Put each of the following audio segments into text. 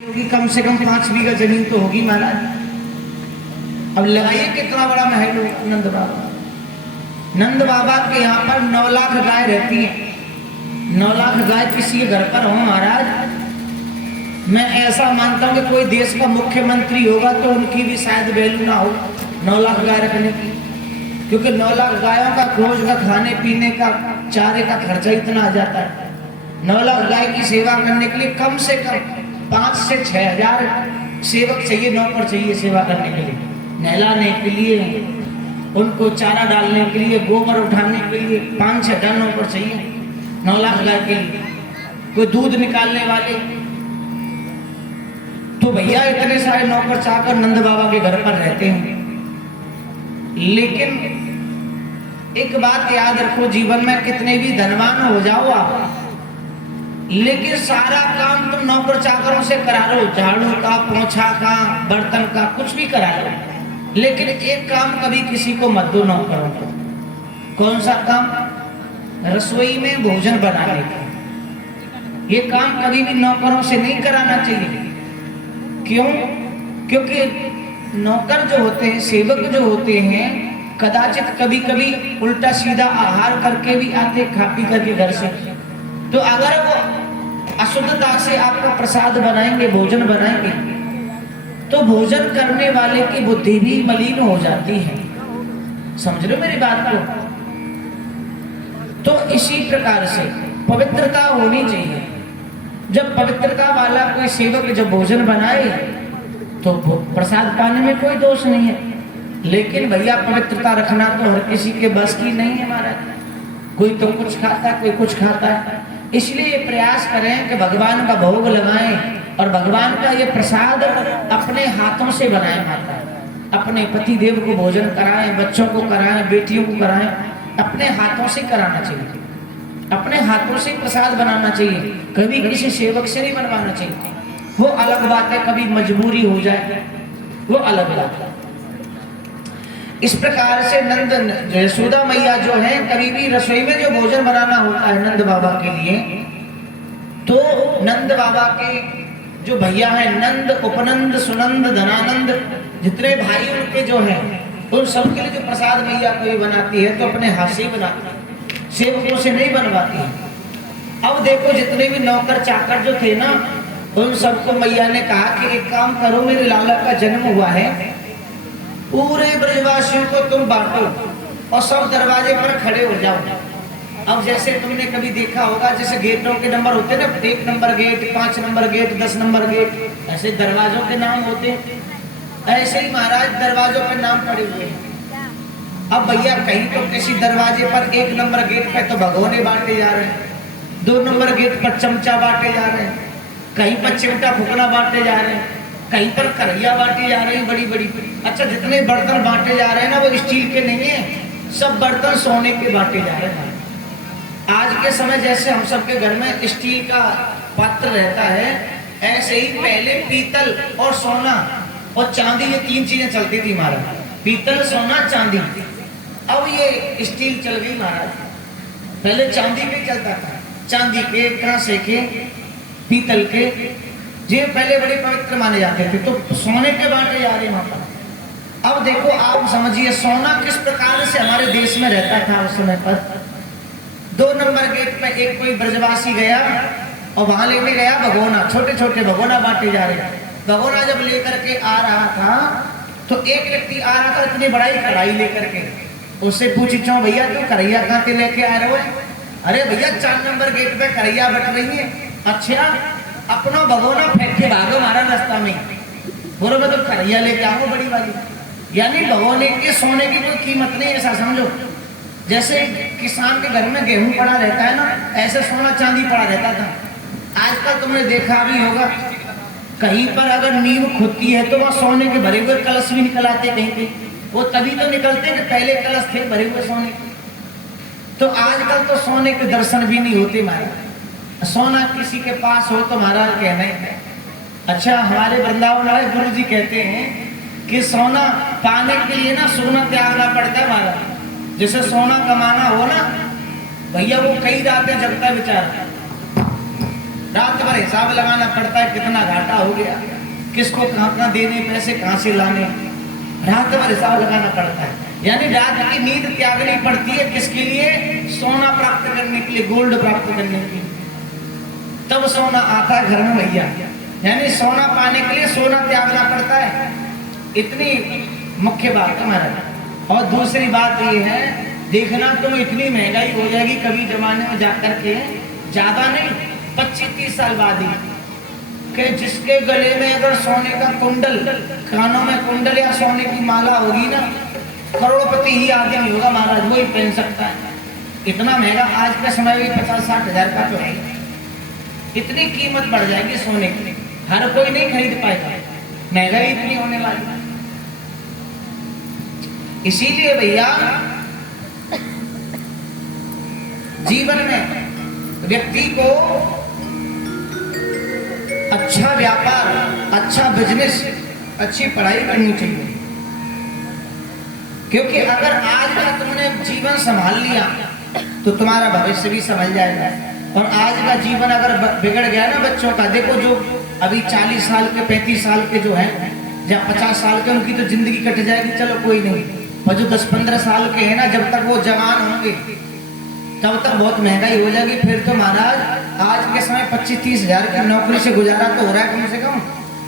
होगी, कम से कम 5 बीघा जमीन तो होगी महाराज। अब लगाइए कितना बड़ा महल हो नंद बाबा। नंद बाबा के यहाँ पर 9 लाख गाय रहती है। 9 लाख गाय किसी के घर पर हो महाराज, मैं ऐसा मानता हूँ कि कोई देश का मुख्यमंत्री होगा तो उनकी भी शायद वैल्यू ना हो 9 लाख गाय रखने की, क्योंकि 9 लाख गायों का रोज का खाने पीने का चारे का खर्चा इतना आ जाता है। 9 लाख गाय की सेवा करने के लिए कम से कम 5 से 6 हजार सेवक चाहिए, नौकर चाहिए सेवा करने के लिए, नहलाने के लिए, उनको चारा डालने के लिए, गोबर उठाने के लिए 5-6 हजार नौकर चाहिए 9 लाख गाय के लिए। कोई दूध निकालने वाले, तो भैया इतने सारे नौकर चाकर नंद बाबा के घर पर रहते हैं। लेकिन एक बात याद रखो, जीवन में कितने भी धनवान हो जाओ आप, लेकिन सारा काम तुम नौकर चाकरों से करा लो, झाड़ू का, पोछा का, बर्तन का, कुछ भी करा लो, लेकिन एक काम कभी किसी को मत दो नौकरों को। कौन सा काम? रसोई में भोजन बनाने का। ये काम कभी भी नौकरों से नहीं कराना चाहिए। क्यों? क्योंकि नौकर जो होते हैं, सेवक जो होते हैं, कदाचित कभी कभी उल्टा सीधा आहार करके भी आते, खा पी करके घर से। तो अगर वो अशुद्धता से आपका प्रसाद बनाएंगे, भोजन बनाएंगे, तो भोजन करने वाले की बुद्धि भी मलिन हो जाती है। समझ रहे हो मेरी बात को? तो इसी प्रकार से पवित्रता होनी चाहिए। जब पवित्रता वाला कोई सेवक जब भोजन बनाए तो प्रसाद पाने में कोई दोष नहीं है। लेकिन भैया पवित्रता रखना तो हर किसी के बस की नहीं है महाराज। कोई तो कुछ खाता है, कोई कुछ खाता है। इसलिए प्रयास करें कि भगवान का भोग लगाएं और भगवान का ये प्रसाद अपने हाथों से बनाएं। माता अपने पति देव को भोजन कराएं, बच्चों को कराएं, बेटियों को कराएं, अपने हाथों से कराना चाहिए। अपने हाथों से प्रसाद बनाना चाहिए, कभी किसी सेवक से नहीं बनवाना चाहिए। वो अलग बात है, कभी मजबूरी हो जाए वो अलग बात है। इस प्रकार से नंद यशोदा मैया जो है, कभी भी रसोई में जो भोजन बनाना होता है नंद बाबा के लिए, तो नंद बाबा के जो भैया है, नंद, उपनंद, सुनंद, धनानंद, जितने भाई उनके जो हैं, उन सबके लिए जो प्रसाद मैया कोई बनाती है तो अपने हाथ से ही बनाती है, सेवकों से नहीं बनवाती है। अब देखो जितने भी नौकर चाकर जो थे ना, उन सबको मैया ने कहा कि एक काम करो, मेरे लाला का जन्म हुआ है, पूरे ब्रजवासियों को तुम बांटो और सब दरवाजे पर खड़े हो जाओ। अब जैसे तुमने कभी देखा होगा, जैसे गेटों के नंबर होते हैं ना, 1 number gate, 5 number gate, 10 number gate, ऐसे दरवाजों के नाम होते हैं। ऐसे ही महाराज दरवाजों पर नाम पड़े हुए हैं। अब भैया कहीं तो किसी दरवाजे पर 1 नंबर गेट पे तो भगोने बांटे जा रहे हैं, 2 नंबर गेट पर चमचा बांटे जा रहे हैं, कहीं पर चिमटा फुकना बांटे जा रहे हैं, कहीं पर करैया बांटी जा रही है बड़ी बड़ी। अच्छा, जितने बर्तन बांटे जा रहे हैं ना, वो स्टील के नहीं है, सब बर्तन सोने के बांटे जा रहे हैं। आज के समय जैसे हम सबके घर में स्टील का पात्र रहता है, ऐसे ही पहले पीतल और सोना और चांदी, ये 3 चीजें चलती थी महाराज, पीतल, सोना, चांदी। अब ये स्टील चल गई महाराज। पहले चांदी पे चलता था, चांदी के, कांसे के, पीतल के, ये पहले बड़े पवित्र माने जाते थे, तो सोने के बांटे जा रहे वहां पर। अब देखो आप समझिए सोना किस प्रकार से हमारे देश में रहता था उस समय पर। 2 नंबर गेट पे एक कोई ब्रजवासी गया और वहां लेके गया भगोना, छोटे छोटे भगोना बांटे जा रहे। भगोना जब लेकर के आ रहा था तो एक व्यक्ति आ रहा था इतनी बड़ा कढ़ाई लेकर के, उससे पूछी, क्यों भैया तुम करैया कहाँ से लेके आ रहे हो? अरे भैया 4 नंबर गेट पे करैया बट रही है। अच्छा, अपना भगोना फेंक के भागो हमारा रास्ता में, बोलो मैं तो करैया लेके आऊँ बड़ी वाली। यानी भगोने के सोने की कोई कीमत नहीं, ऐसा समझो। जैसे किसान के घर में गेहूं पड़ा रहता है ना, ऐसे सोना चांदी पड़ा रहता था। आजकल तुमने देखा भी होगा, कहीं पर अगर नींव खुदती है तो वह सोने के भरे हुए कलश भी निकल आते कहीं पे। वो तभी तो निकलते कि पहले कलश थे भरे हुए सोने। तो आजकल तो सोने के दर्शन भी नहीं होते महाराज। सोना किसी के पास हो तो महाराज कहना है। अच्छा, हमारे वृंदावन वाले गुरु जी कहते हैं कि सोना पाने के लिए ना सोना त्यागना पड़ता है महाराज। जैसे सोना कमाना हो ना भैया, वो कई रातें जगता है बेचारा, रात भर हिसाब लगाना पड़ता है कितना घाटा हो गया, किसको कहाँ कहाँ देने पैसे, कहाँ से लाने, रात भर हिसाब लगाना पड़ता है। यानी रात की नींद त्यागनी पड़ती है किसके लिए? सोना प्राप्त करने के लिए, गोल्ड प्राप्त करने के लिए। तब सोना आता घर में भैया, यानी सोना पाने के लिए सोना त्यागना पड़ता है। इतनी मुख्य बात है महाराज। और दूसरी बात ये है, देखना तुम इतनी महंगाई हो जाएगी कभी जमाने में जाकर के, ज्यादा नहीं 25-30 साल बाद ही, कि जिसके गले में अगर सोने का कुंडल, कानों में कुंडल या सोने की माला होगी ना, करोड़पति ही आदमी होगा महाराज, वही पहन सकता है। इतना महंगा आज के समय में 50-60 हजार का तो है। इतनी कीमत बढ़ जाएगी सोने की, हर कोई नहीं खरीद पाएगा, महंगाई इतनी होने वाली। इसीलिए भैया जीवन में व्यक्ति को अच्छा व्यापार, अच्छा बिजनेस, अच्छी पढ़ाई करनी चाहिए। क्योंकि अगर आज का तुमने जीवन संभाल लिया तो तुम्हारा भविष्य भी संभल जाएगा। और आज का जीवन अगर बिगड़ गया ना बच्चों का, देखो जो अभी 40 साल के 35 साल के जो हैं या 50 साल के, उनकी तो जिंदगी कट जाएगी, चलो कोई नहीं। और जो 10-15 साल के हैं ना, जब तक वो जवान होंगे तब तक बहुत महंगाई हो जाएगी। फिर तो महाराज आज के समय 25-30 हजार की नौकरी से गुजारा तो हो रहा है कम से कम,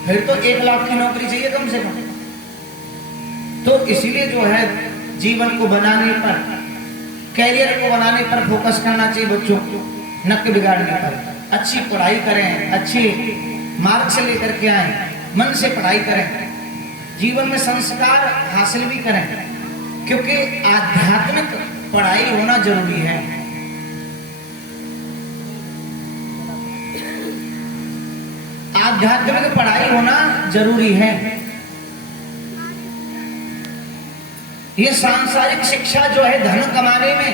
फिर तो 1 लाख की नौकरी चाहिए कम से कम। तो इसीलिए जो है जीवन को बनाने पर, कैरियर को बनाने पर फोकस करना चाहिए बच्चों को, न कि बिगाड़ने पर। अच्छी पढ़ाई करें, अच्छे मार्ग से लेकर के आए, मन से पढ़ाई करें, जीवन में संस्कार हासिल भी करें, क्योंकि आध्यात्मिक पढ़ाई होना जरूरी है। आध्यात्मिक पढ़ाई होना जरूरी है। ये सांसारिक शिक्षा जो है धन कमाने में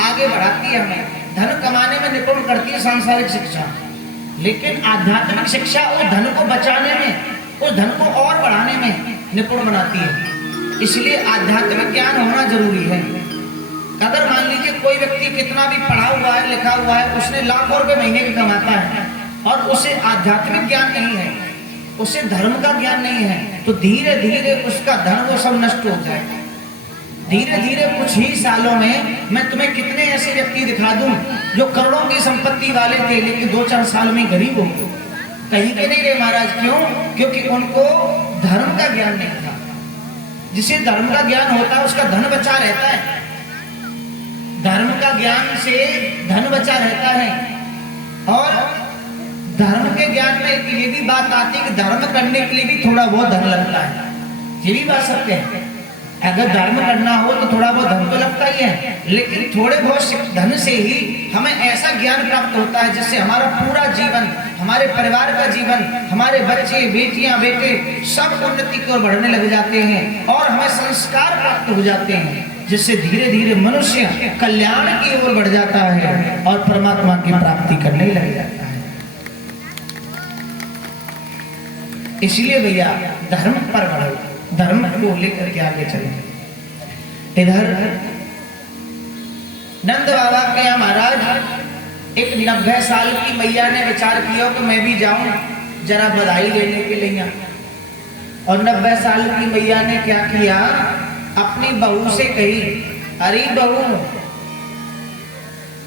आगे बढ़ाती है, हमें धन कमाने में निपुण करती है सांसारिक शिक्षा, लेकिन आध्यात्मिक शिक्षा उस धन को बचाने में, उस धन को और बढ़ाने में निपुण बनाती है। इसलिए आध्यात्मिक ज्ञान होना जरूरी है। अगर मान लीजिए कोई व्यक्ति कितना भी पढ़ा हुआ है, लिखा हुआ है, उसने लाखों रुपए महीने के कमाता है और उसे आध्यात्मिक ज्ञान नहीं है, उसे धर्म का ज्ञान नहीं है, तो धीरे धीरे उसका धन वो सब नष्ट हो जाएगा। धीरे धीरे कुछ ही सालों में मैं तुम्हें कितने ऐसे व्यक्ति दिखा दूं जो करोड़ों की संपत्ति वाले थे, लेकिन 2-4 साल में गरीब हो गए, कहीं के नहीं रहे महाराज। क्यों? क्योंकि उनको धर्म का ज्ञान नहीं था। जिसे धर्म का ज्ञान होता है उसका धन बचा रहता है, धर्म का ज्ञान से धन बचा रहता है। और धर्म के ज्ञान में ये भी बात आती है कि धर्म करने के लिए भी थोड़ा बहुत धन लगता है, ये भी बात सकते हैं। अगर धर्म करना हो तो थोड़ा बहुत धन तो लगता ही है, लेकिन थोड़े बहुत धन से ही हमें ऐसा ज्ञान प्राप्त होता है जिससे हमारा पूरा जीवन, हमारे परिवार का जीवन, हमारे बच्चे, बेटियां, बेटे सब उन्नति की ओर बढ़ने लग जाते हैं और हमें संस्कार प्राप्त हो जाते हैं, जिससे धीरे धीरे मनुष्य कल्याण की ओर बढ़ जाता है और परमात्मा की प्राप्ति करने लग जाता है। इसलिए भैया धर्म पर बढ़ो, धर्म को लेकर के आगे चले। इधर नंद बाबा के यहाँ महाराज एक 90 साल की मैया ने विचार किया कि मैं भी जाऊं जरा बधाई लेने के लिए। और 90 साल की मैया ने क्या किया, अपनी बहू से कही, अरे बहू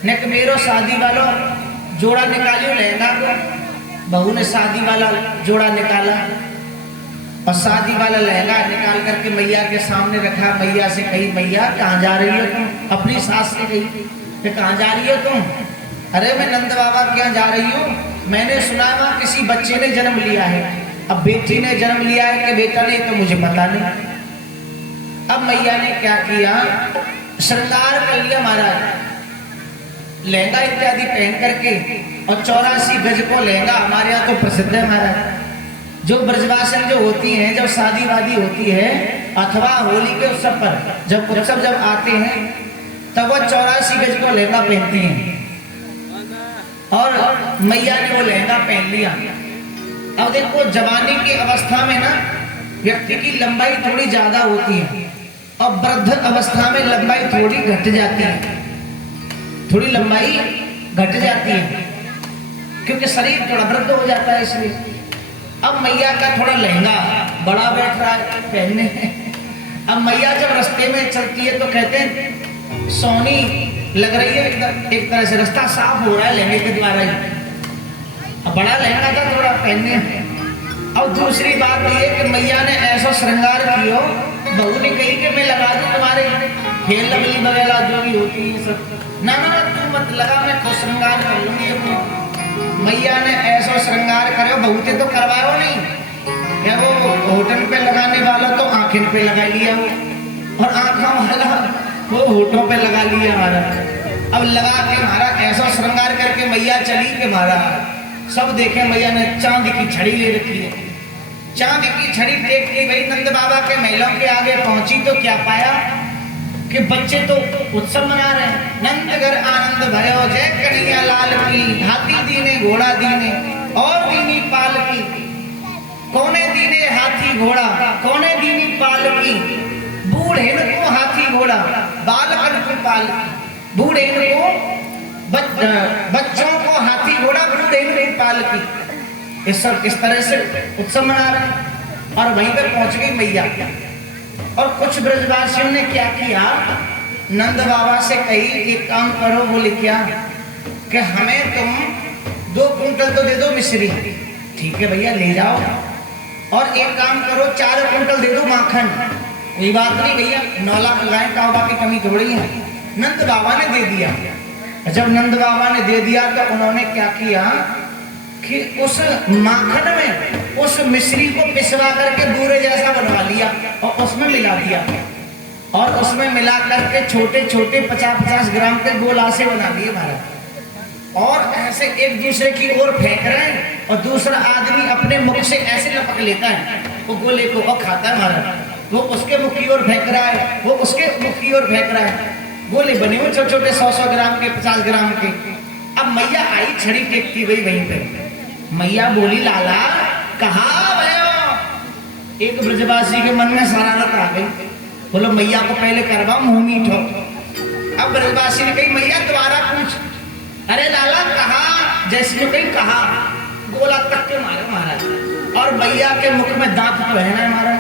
ने मेरो शादी वालों जोड़ा निकालियो लहंगा को। बहू ने शादी वाला जोड़ा निकाला और शादी वाला लहंगा निकाल करके मैया के सामने रखा। मैया से कही, मैया कहाँ जा रही हो तुम? अपनी सास से कही कि कहाँ जा रही हो तुम? अरे मैं नंद बाबा के यहाँ जा रही हूँ, मैंने सुना वहाँ किसी बच्चे ने जन्म लिया है। अब बेटी ने जन्म लिया है कि बेटा ने, तो मुझे पता नहीं। अब मैया ने क्या किया, श्रृंगार कर लिया महाराज, लहंगा इत्यादि पहन करके, और 84 गज को लहंगा हमारे यहाँ तो प्रसिद्ध है महाराज। जो ब्रजवासन जो होती हैं, जब शादी वादी होती है अथवा होली के उत्सव पर जब उत्सव जब आते हैं तब वो 84 गज को लहंगा पहनती हैं। और मैया ने वो लहंगा पहन लिया। अब देखो जवानी की अवस्था में ना व्यक्ति की लंबाई थोड़ी ज्यादा होती है और वृद्ध अवस्था में लंबाई थोड़ी घट जाती है, थोड़ी लंबाई घट जाती है। क्योंकि शरीर थोड़ा वृद्ध हो जाता है इसलिए। अब मैया का थोड़ा लहंगा बड़ा बैठ रहा है पहनने। अब मैया जब रास्ते में चलती है तो कहते हैं सोनी लग रही है, एक तरह से रास्ता साफ हो रहा है लहंगे के द्वारा ही। अब बड़ा लहंगा था थोड़ा पहनने। अब दूसरी बात ये कि मैया ने ऐसा श्रृंगार किया, बहू ने कही कि मैं लगा दूं तुम्हारे खेल लवली वगैरह जो भी होती है सब। ना ना तू मत लगा, मैं खुद श्रृंगार कर लूंगी। मैया ने ऐसा श्रृंगार करे, बहू ते तो करवाओ नहीं क्या, वो होठन पे लगाने वाला तो आंखिन पे लगा लिया वो, और आंखों वाला वो होठों पे लगा लिया हमारा। अब लगा के हमारा ऐसा श्रृंगार करके मैया चली के हमारा सब देखे मैया ने चांदी की छड़ी ले रखी है। चांदी की छड़ी टेक के भाई नंद बाबा के महलों के आगे पहुंची तो क्या पाया कि बच्चे तो उत्सव मना रहे हैं। नंद घर आनंद भयो जय कन्हैया लाल की, हाथी दीने घोड़ा दीने और दीनी पाल की। कौने दीने हाथी घोड़ा, कौने दीनी पाल की, बूढ़े को हाथी घोड़ा बालकन की पाल की। बूढ़े को बच्चों को हाथी घोड़ा, बूढ़े को पाल की। ये सब इस तरह से उत्सव मना रहे हैं। और वहीं पर पहुंच गई मैया। और कुछ ब्रजवासियों ने क्या किया, नंद बाबा से कही एक काम करो। बोले क्या कि हमें तुम 2 कुंटल तो दे दो मिश्री। ठीक है भैया ले जाओ। और एक काम करो 4 कुंटल दे दो माखन। कोई बात नहीं भैया, 9 लाख गाय काबा की कमी थोड़ी है। नंद बाबा ने दे दिया। जब नंद बाबा ने दे दिया तो उन्होंने क्या किया कि उस माखन में उस मिश्री को पिसवा करके बूरे जैसा बनवा लिया और उसमें मिला दिया। और उसमें मिला करके छोटे छोटे 50-50 ग्राम के गोलासे बना दिए महाराज। और ऐसे एक दूसरे की ओर फेंक रहे हैं और दूसरा आदमी अपने मुख से ऐसे लपक लेता है वो गोले को और खाता है महाराज। वो उसके मुख की ओर फेंक रहा है, वो उसके मुख की ओर फेंक रहा है। गोले बने हुए छोटे छोटे 100-100 ग्राम के, 50 ग्राम के। अब मैया आई, छड़ी टेकती गई वहीं पे। मैया बोली लाला कहाँ भयो। एक ब्रजवासी के मन में शरारत आ गई। बोलो मैया को पहले करवा मुंह मीठो। अब ब्रजवासी ने कही मैया दोबारा पूछ। अरे लाला कहाँ, जैसे कहीं कहा गोला तक के मारे महाराज। और मैया के मुख में दांत तो है ना महाराज,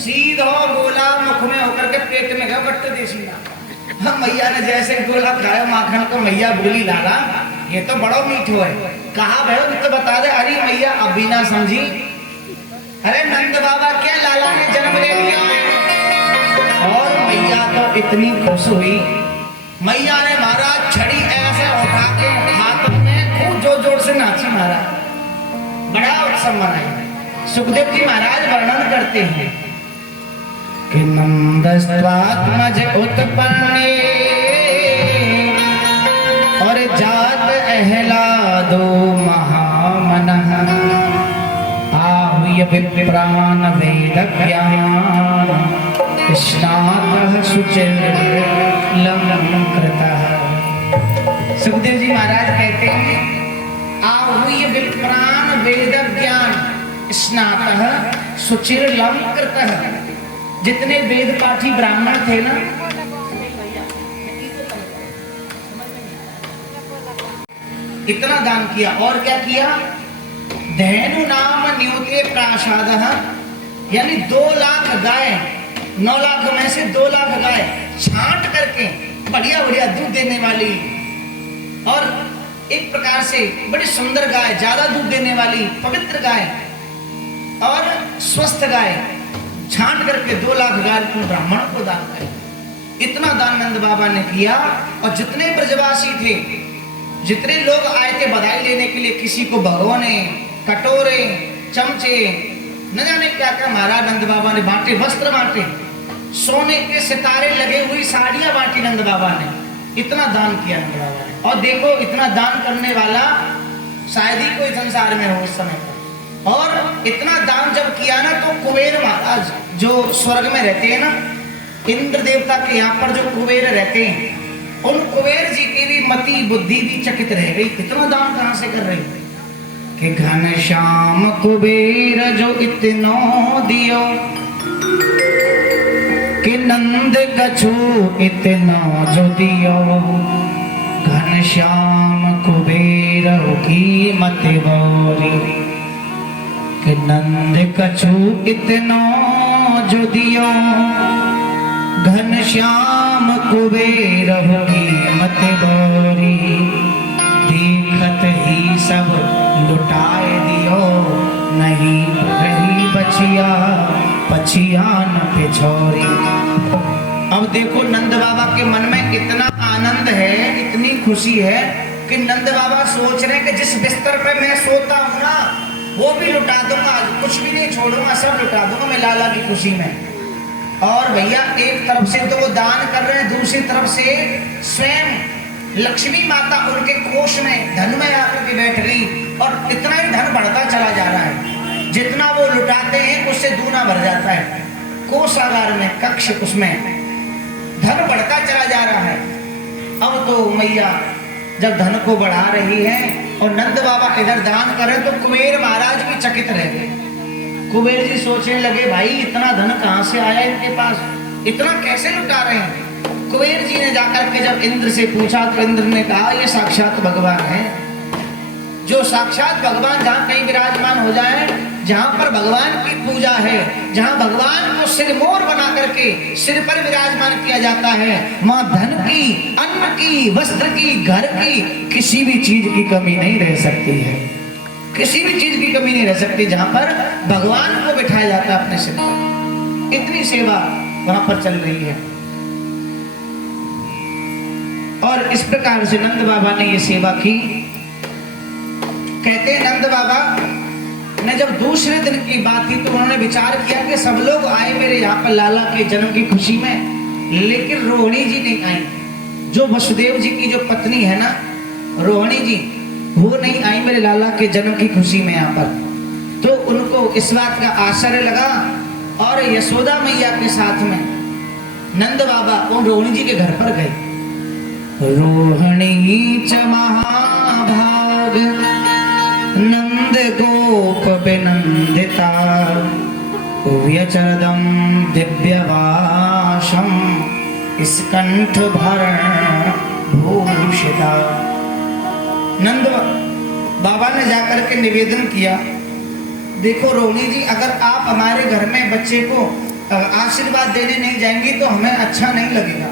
सीधा गोला मुख में होकर के पेट में गया बट्टे दे सीधा। हम मैया ने जैसे गोला खाया माखन को, मैया बोली लाला ये तो बड़ा मीठो है। कहा भाई तो बता दे। अरे मैया अब भी ना समझी। अरे नंद बाबा क्या लाला ने जन्म ले लिया। और मैया तो इतनी खुश हुई, मैया ने महाराज छड़ी ऐसे उठा के हाथ में खूब जोर जोर से नाची महाराज। बड़ा उत्सव मनाया। सुखदेव जी महाराज वर्णन करते हैं कि नंदस्त्वात्मज उत्पन्ने और जात अहलादो महामनः आहूय विप्रान वेद ज्ञान स्नातः शुचिर्लंकृतः। सुखदेव जी महाराज कहते हैं आहूय विप्रान वेद ज्ञान स्नातः शुचिर्लंकृतः। जितने वेद पाठी ब्राह्मण थे ना, इतना दान किया। और क्या किया, धैनु नाम न्यूते प्रासादः, यानी 2 लाख गाय, 9 लाख में से 2 लाख गाय छांट करके बढ़िया बढ़िया दूध देने वाली और एक प्रकार से बड़ी सुंदर गाय, ज्यादा दूध देने वाली पवित्र गाय और स्वस्थ गाय छांट करके 2 लाख गाय ब्राह्मण को दान करें। इतना दान नंद बाबा ने किया। और जितने ब्रजवासी थे, जितने लोग आए थे बधाई लेने के लिए, किसी को भगोने, कटोरे, चमचे, न जाने क्या क्या महाराज नंद बाबा ने बांटे। वस्त्र बांटे, सोने के सितारे लगे हुई साड़ियां बांटी नंद बाबा ने। इतना दान किया नंद बाबा ने। और देखो इतना दान करने वाला शायद ही कोई संसार में हो उस समय पर। और इतना दान जब किया ना तो कुबेर महाराज जो स्वर्ग में रहते हैं ना, इंद्र देवता के यहाँ पर जो कुबेर रहते हैं, उन कुबेर जी की भी मति बुद्धि भी चकित रह गई। इतना दान कहां से कर रहे कि घनश्याम कुबेर जो इतनो दियो कि नंद कछु इतना जो दियो। घनश्याम कुबेर की मत बोरी कि नंद कछु इतनो जो दियो घनश्याम कुबेर की मत बोरी देखत ही सब लुटाए दियो नहीं रही बचिया पछिया न पिछोरी। अब देखो नंद बाबा के मन में इतना आनंद है, इतनी खुशी है कि नंद बाबा सोच रहे हैं कि जिस बिस्तर पे मैं सोता हूँ ना वो भी लुटा दूंगा, कुछ भी नहीं छोड़ूंगा, सब लुटा दूंगा मैं लाला की खुशी में। और भैया एक तरफ से तो वो दान कर रहे हैं, दूसरी तरफ से स्वयं लक्ष्मी माता उनके कोष में धन में आकर के बैठ गई और इतना ही धन बढ़ता चला जा रहा है। जितना वो लुटाते हैं उससे दूना भर जाता है। कोषागार में कक्ष उसमें धन बढ़ता चला जा रहा है। अब तो मैया जब धन को बढ़ा रही है और नंद बाबा इधर दान कर रहे तो कुबेर महाराज भी चकित रह गए। कुबेर जी सोचने लगे भाई इतना धन कहाँ से आया इनके पास, इतना कैसे लुटा रहे हैं। कुबेर जी ने जाकर के जब इंद्र से पूछा तो इंद्र ने कहा ये साक्षात भगवान है। जो साक्षात भगवान जहाँ कहीं विराजमान हो जाए, जहाँ पर भगवान की पूजा है, जहाँ भगवान को सिरमोर बना करके सिर पर विराजमान किया जाता है, वहाँ धन की, अन्न की, वस्त्र की, घर की किसी भी चीज की कमी नहीं रह सकती है। किसी भी चीज की कमी नहीं रह सकती जहाँ पर भगवान को बिठाया जाता है अपने सिर पर। इतनी सेवा वहां पर चल रही है। और इस प्रकार से नंद बाबा ने ये सेवा की। कहते हैं नंद बाबा ने जब दूसरे दिन की बात की तो उन्होंने विचार किया कि सब लोग आए मेरे यहाँ पर लाला के जन्म की खुशी में, लेकिन रोहिणी जी नहीं आई। जो वसुदेव जी की जो पत्नी है ना रोहिणी जी, वो नहीं आई मेरे लाला के जन्म की खुशी में यहाँ पर। तो उनको इस बात का आश्चर्य लगा और यशोदा मैया के साथ में नंद बाबा उन रोहिणी जी के घर पर गए। रोहिणी च महाभाग नंद गोप विनंदिता व्यचरदम दिव्यवासम स्कंठ भरण भूषिता। नंद बाबा ने जाकर के निवेदन किया, देखो रोहिणी जी अगर आप हमारे घर में बच्चे को आशीर्वाद देने नहीं जाएंगी तो हमें अच्छा नहीं लगेगा।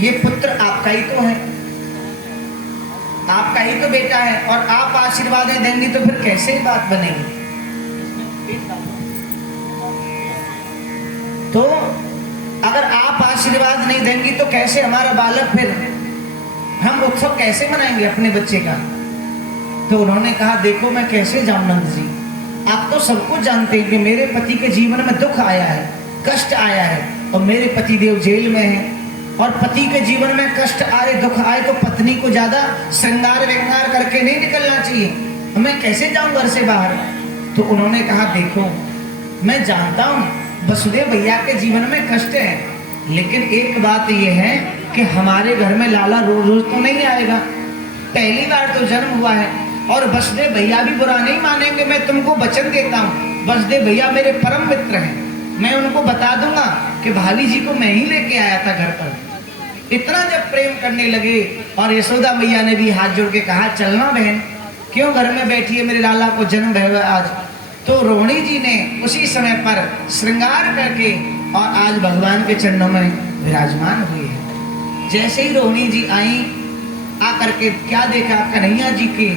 ये पुत्र आपका ही तो है, आपका ही तो बेटा है और आप आशीर्वाद देंगी तो फिर कैसे बात बनेगी। तो अगर आप आशीर्वाद नहीं देंगी तो कैसे हमारा बालक, फिर हम उत्सव कैसे मनाएंगे अपने बच्चे का। तो उन्होंने कहा देखो मैं कैसे जाऊं नंद जी, आप तो सब कुछ जानते हैं कि मेरे पति के जीवन में दुख आया है, कष्ट आया है और मेरे पति देव जेल में है। और पति के जीवन में कष्ट आए, दुख आए तो पत्नी को ज्यादा श्रृंगार व्यंगार करके नहीं निकलना चाहिए। मैं कैसे जाऊं घर से बाहर। तो उन्होंने कहा देखो मैं जानता हूं वसुदेव भैया के जीवन में कष्ट है, लेकिन एक बात यह है कि हमारे घर में लाला रोज रोज तो नहीं आएगा, पहली बार तो जन्म हुआ है और वसुदेव भैया भी बुरा नहीं मानेंगे। मैं तुमको वचन देता हूँ, वसुदेव भैया मेरे परम मित्र हैं, मैं उनको बता दूंगा कि भाभी जी को मैं ही लेके आया था घर पर। इतना जब प्रेम करने लगे और यशोदा मैया ने भी हाथ जोड़ के कहा चलना बहन, क्यों घर में बैठी है, मेरे लाला को जन्म है आज। तो रोहिणी जी ने उसी समय पर श्रृंगार करके और आज भगवान के चरणों में विराजमान हुई है। जैसे ही रोहिणी जी आई, आकर के क्या देखा, कन्हैया जी की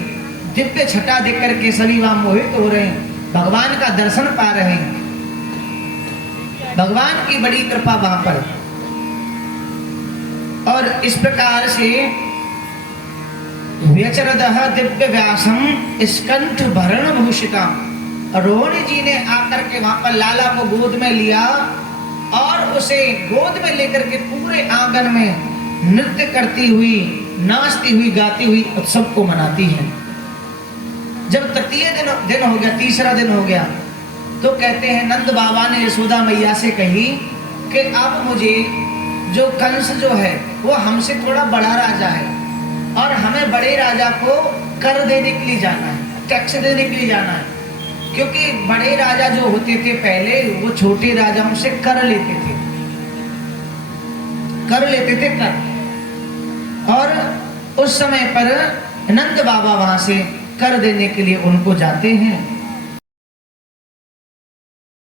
दिव्य छटा देख करके सभी वहां मोहित हो रहे हैं, भगवान का दर्शन पा रहे हैं। भगवान की बड़ी कृपा वहां पर। और इस प्रकार से व्यचरदः दिव्य व्यासम स्कंठ भरण भूषिता। रोहिणी जी ने आकर के वहां पर लाला को गोद में लिया और उसे गोद में लेकर के पूरे आंगन में नृत्य करती हुई, नाचती हुई, गाती हुई उत्सव को मनाती है। जब तृतीय दिन हो गया, तीसरा दिन हो गया, तो कहते हैं नंद बाबा ने यशोदा मैया से कही कि अब मुझे जो कंस जो है वो हमसे थोड़ा बड़ा राजा है और हमें बड़े राजा को कर देने के लिए जाना है, टैक्स देने के लिए जाना है। क्योंकि बड़े राजा जो होते थे पहले वो छोटे राजाओं से कर लेते थे, कर। और उस समय पर नंद बाबा वहां से कर देने के लिए उनको जाते हैं।